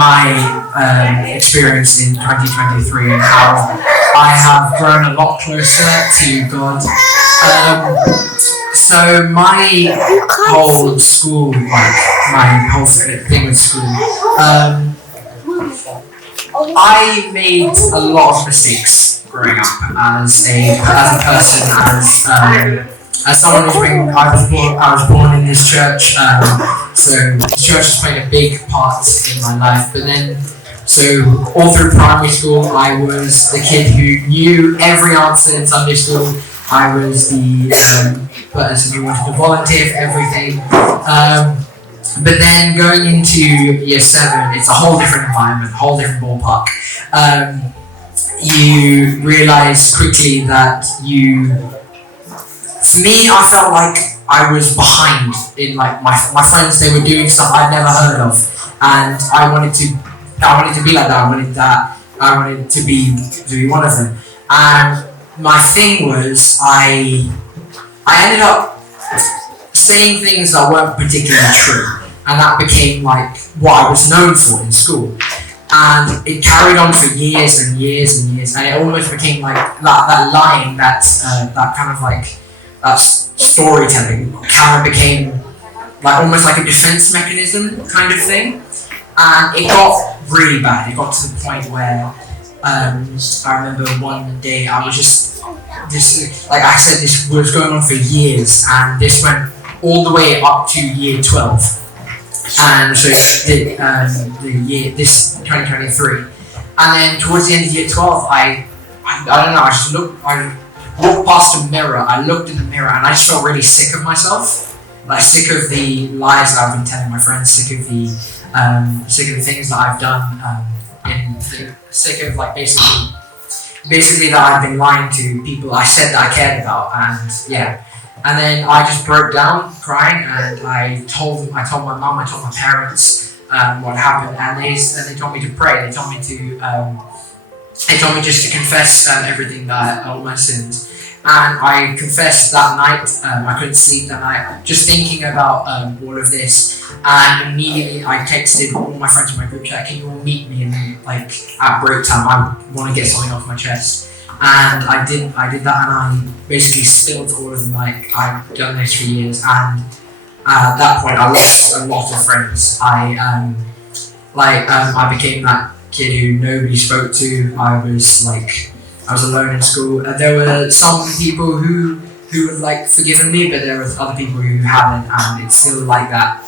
my experience in 2023 and how I have grown a lot closer to God. So my whole school, my whole thing with school, I made a lot of mistakes growing up as a person, as someone who's I was born in this church, so the church has played a big part in my life. But then, so all through primary school, I was the kid who knew every answer in Sunday school. I was the person who wanted to volunteer for everything. But then going into year 7, it's a whole different environment, a whole different ballpark. You realise quickly that for me, I felt like I was behind in like my friends. They were doing stuff I'd never heard of, and I wanted to be like that. I wanted to be one of them. And my thing was, I ended up saying things that weren't particularly true, and that became like what I was known for in school. And it carried on for years and years and years, and it almost became like that lying, that kind of like that storytelling kind of became like almost like a defense mechanism kind of thing. And it got really bad. It got to the point where I remember one day I was just like I said, this was going on for years, and this went all the way up to year 12. And so the year, this 2023, and then towards the end of year 12, I don't know, I walked past a mirror, I looked in the mirror, and I just felt really sick of myself, like sick of the lies that I've been telling my friends, sick of the things that I've done, sick of like basically that I've been lying to people I said that I cared about, and yeah. And then I just broke down crying, and I told my mum, I told my parents what happened, and they told me to pray. They told me just to confess everything that all my sins. And I confessed that night. I couldn't sleep that night, just thinking about all of this. And immediately I texted all my friends in my group chat, "Can you all meet me at break time? I want to get something off my chest." And I did that, and I basically spilled to all of them like I've done this for years. And at that point, I lost a lot of friends. I became that kid who nobody spoke to. I was alone in school. There were some people who had like forgiven me, but there were other people who haven't, and it's still like that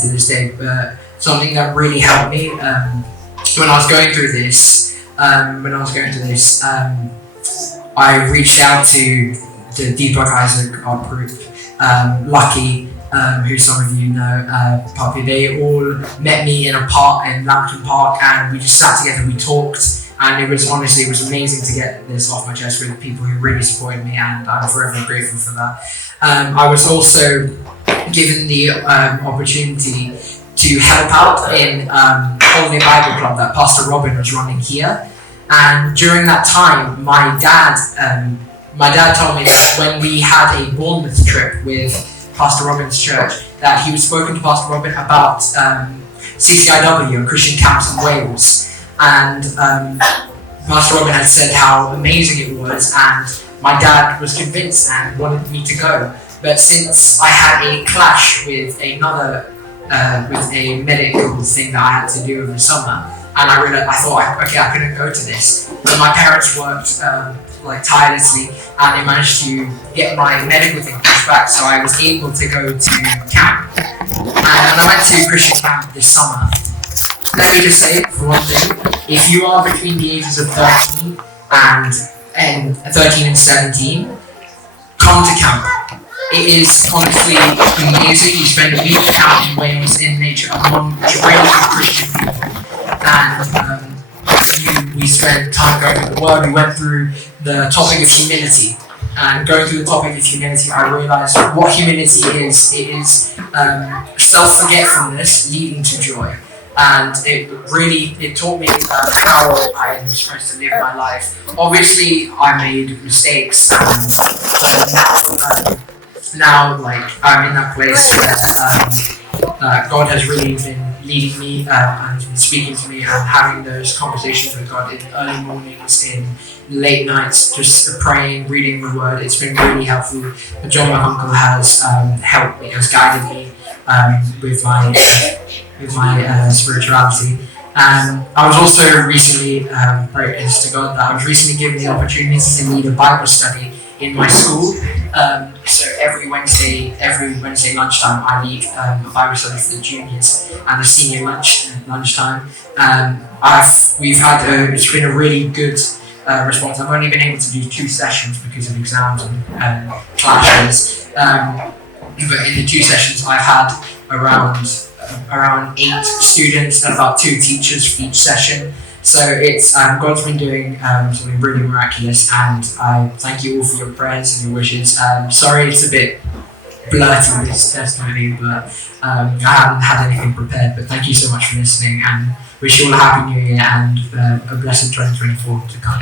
to this day. But something that really helped me when I was going through this. I reached out to the Deepak Isaac art group, Lucky, who some of you know, Puppy. They all met me in a park in Lambton Park, and we just sat together, we talked, and it was amazing to get this off my chest with people who really supported me, and I'm forever grateful for that. I was also given the opportunity to help out in Holiday Bible Club that Pastor Robin was running here. And during that time, my dad told me that when we had a Bournemouth trip with Pastor Robin's church, that he was spoken to Pastor Robin about CCIW and Christian camps in Wales. And Pastor Robin had said how amazing it was, and my dad was convinced and wanted me to go. But since I had a clash with with a medical thing that I had to do over the summer, and I thought, I couldn't go to this. But my parents worked tirelessly, and they managed to get my medical thing pushed back, so I was able to go to camp. And when I went to Christian camp this summer, let me just say, for one thing, if you are between the ages of 13 and 17, come to camp. It is honestly amazing. You spend a week out in Wales in nature among genuine Christian people. And we spent time going through the word. We went through the topic of humility, and going through the topic of humility, I realised what humility is. It is self-forgetfulness leading to joy, and it taught me how I'm supposed to live my life. Obviously, I made mistakes, and now I'm in that place where God has really been leading me and speaking to me and having those conversations with God in early mornings, in late nights, just praying, reading the Word. It's been really helpful. John, my uncle, has helped me, has guided me with my spirituality. I was also recently, praise to God, that I was recently given the opportunity to lead a Bible study in my school. So every Wednesday lunchtime, I lead a Bible study for the juniors and the senior lunchtime. It's been a really good response. I've only been able to do 2 sessions because of exams and clashes. But in the 2 sessions, I've had around 8 students and about 2 teachers for each session. So it's God's been doing something really miraculous, and I thank you all for your prayers and your wishes. Sorry it's a bit blurty, this testimony, but I haven't had anything prepared. But thank you so much for listening, and wish you all a happy new year and a blessed 2024 to come.